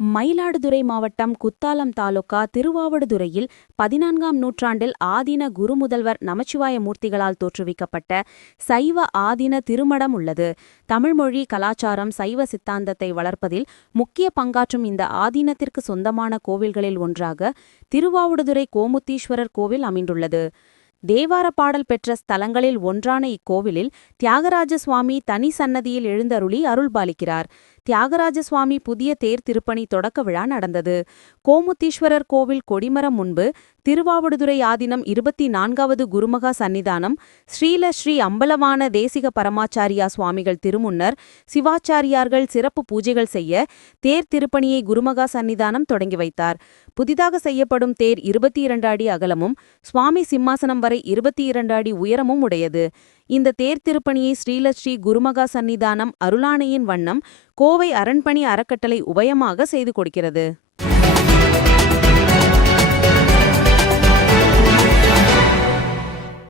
மயிலாடுதுறை மாவட்டம் குத்தாலம் தாலுகா திருவாவடுதுறையில் பதினான்காம் நூற்றாண்டில் ஆதீன குருமுதல்வர் நமச்சிவாய மூர்த்திகளால் தோற்றுவிக்கப்பட்ட சைவ ஆதீன திருமடம் உள்ளது. தமிழ்மொழி கலாச்சாரம் சைவ சித்தாந்தத்தை வளர்ப்பதில் முக்கிய பங்காற்றும் இந்த ஆதீனத்திற்கு சொந்தமான கோவில்களில் ஒன்றாக திருவாவடுதுறை கோமுத்தீஸ்வரர் கோவில் அமைந்துள்ளது. தேவார பாடல் பெற்ற ஸ்தலங்களில் ஒன்றான இக்கோவிலில் தியாகராஜ சுவாமி தனி சன்னதியில் எழுந்தருளி அருள்பாலிக்கிறார். தியாகராஜ சுவாமி புதிய தேர் திருப்பணி தொடக்க விழா நடந்தது. கோமுத்தீஸ்வரர் கோவில் கொடிமரம் முன்பு திருவாவடுதுறை ஆதீனம் இருபத்தி நான்காவது குருமகா சன்னிதானம் ஸ்ரீல ஸ்ரீ அம்பலவான தேசிக பரமாச்சாரியா சுவாமிகள் திருமுன்னர் சிவாச்சாரியார்கள் சிறப்பு பூஜைகள் செய்ய தேர் திருப்பணியை குருமகா சன்னிதானம் தொடங்கி வைத்தார். புதிதாக செய்யப்படும் தேர் இருபத்தி இரண்டு அடி அகலமும் சுவாமி சிம்மாசனம் வரை இருபத்தி இரண்டு அடி உயரமும் உடையது. இந்த தேர்த்திருப்பணியை ஸ்ரீலஸ்ரீ குருமகா சன்னிதானம் அருளானையின் வண்ணம் கோவை அரண்பணி அறக்கட்டளை உபயமாக செய்து கொடுக்கிறது.